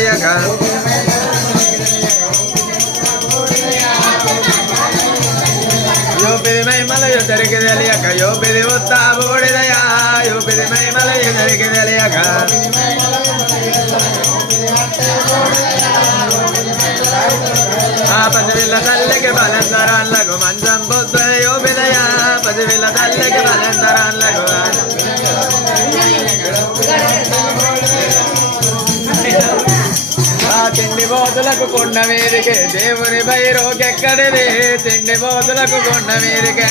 తెలియక యో పెది మహిమల ఇద్దరికి తెలియక యో పెది ఉత్తాపు బూడిదయా యో పెది మహిమల ఇద్దరికి తెలియక ఆ పదివేల తల్లికి బలంతరాలకు మంచం పొద్దు యో పెదయా పదివేల తల్లికి బలంతరాలకు ఆ తిండి బోతులకు కొండ మీదికే దేవుని భైరోకెక్కడిది తిండి బోతులకు కొండ మీదికే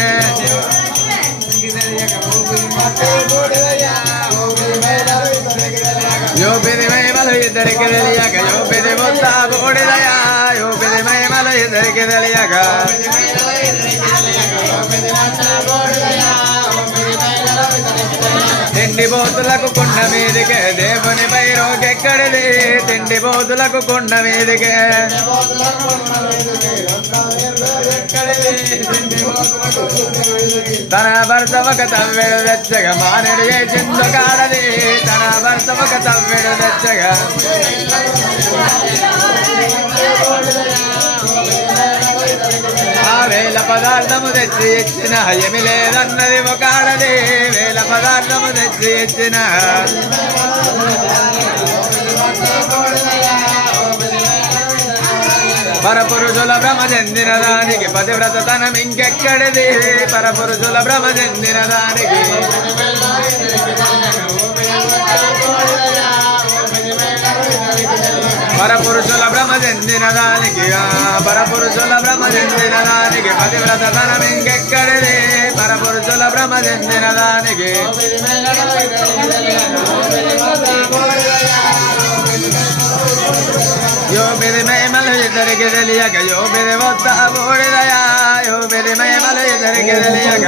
యో పెది మహిమలు ఇద్దరికి తెలియక యో పెది మొత్తా బూడిదయా యో పెది మహిమలు ఇద్దరికి తెలియక తిండి బోతులకు కొండ మీదికే దేవుని భైరోకెక్కడిది తిండి బోతులకు కొండ మీదికే తన భర్త ఒక తవ్వెడు తెచ్చగా మానడు చేసిందు కాడది తన భర్త ఒక తవ్వెడు తెచ్చగా ఆ వేల పదార్థము తెచ్చి ఇచ్చిన ఏమి లేదన్నది ఒక ఆడది వేల పదార్థము తెచ్చి ఇచ్చిన పరపురుషుల భ్రమ చెందిన దానికి పతివ్రతతనం ఇంకెక్కడిది పరపురుషుల భ్రమ చెందిన దానికి పరపురుషుల భ్రమ చెందిన దానికి పరపురుషుల భ్రమ చెందిన దానికి పతివ్రతతనం ఇంకెక్కడిది పరపురుషుల భ్రమ చెందిన దానికి యో పెది మహిమలు ఇద్దరికి తెలియక యో పెది మొత్త బూడిదయా యో పెది మహిమలు ఇద్దరికి తెలియక